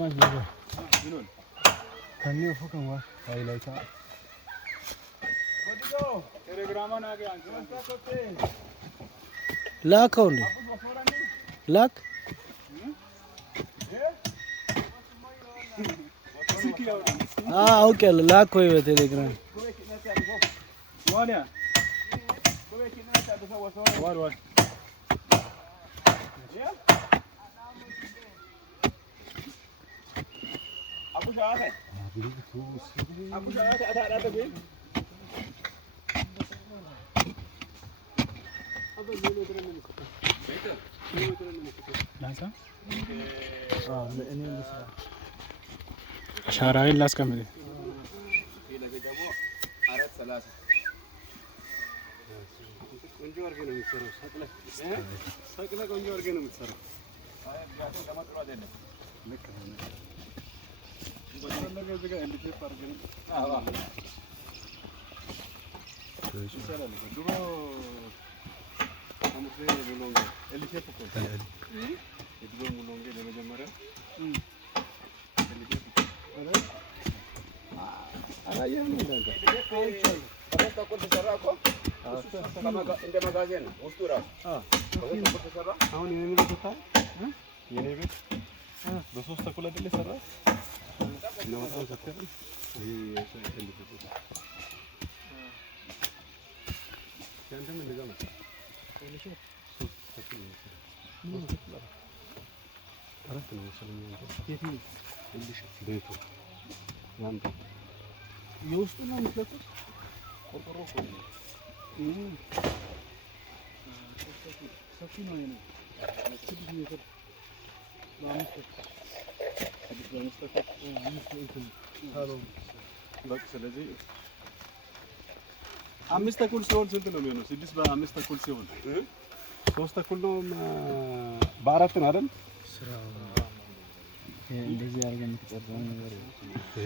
ባጅ ነው ምኑን ከኒው ፎከማ ሃይላይታ ወዲዶ ቴሌግራማን አገ አንተ ላከው እንዴ ላክ ኦኬ ላክ ወይ በቴሌግራም ዋንያ ዋር ዋር aku salah ada bin apa dulu terus betul ላንሳ እኔ ልስራ አሻራዬን ላስቀምጥ ለገደቦ 430 ቆንጆ አድርገህ ነው የምትሰራው ሰቅለ ቆንጆ አድርገህ ነው የምትሰራው አይ ጋር ተማጥሮ አይደለም ልክ ነው በተለገ እዚህ ጋር እንዴት አድርገን አዎ ይሰራል ድሮ አሙሴ ሙሉንጌ ኤሊሼፕ እኮ የድሮ ሙሉንጌ ለመጀመሪያ ኤሊሼፕ አላየህም እንዴ አሁን ተቆል ተሰራ እኮ እንደ መጋዘን ነው ውስጡ ራሱ ተቆል ተሰራ አሁን የኔ ቤት ወጣ የኔ ቤት በሶስት ተኩል አይደል ሰራ ነው ወጣው ሰከረ ይሄ ኤሊሼፕ ያንተም እንደዛ መጣ ኤሊሼፕ አራት ነው መሰለኝ የት ነው ኤሊሼፕ ቤቱ ያንተ የውስጡ ነው የምትለቁት ቆርቆሮ ነው ሰፊ ነው የኔ 6 ሜትር በቃ ስለዚህ 5 ተኩል ሲሆን ስንት ነው የሚሆነው? 6 በ5 ተኩል ሲሆን 3 ተኩል ነው በ4 ነው አይደል? ስራው እንደዚህ አድርገን የምትጨርሰው ነገር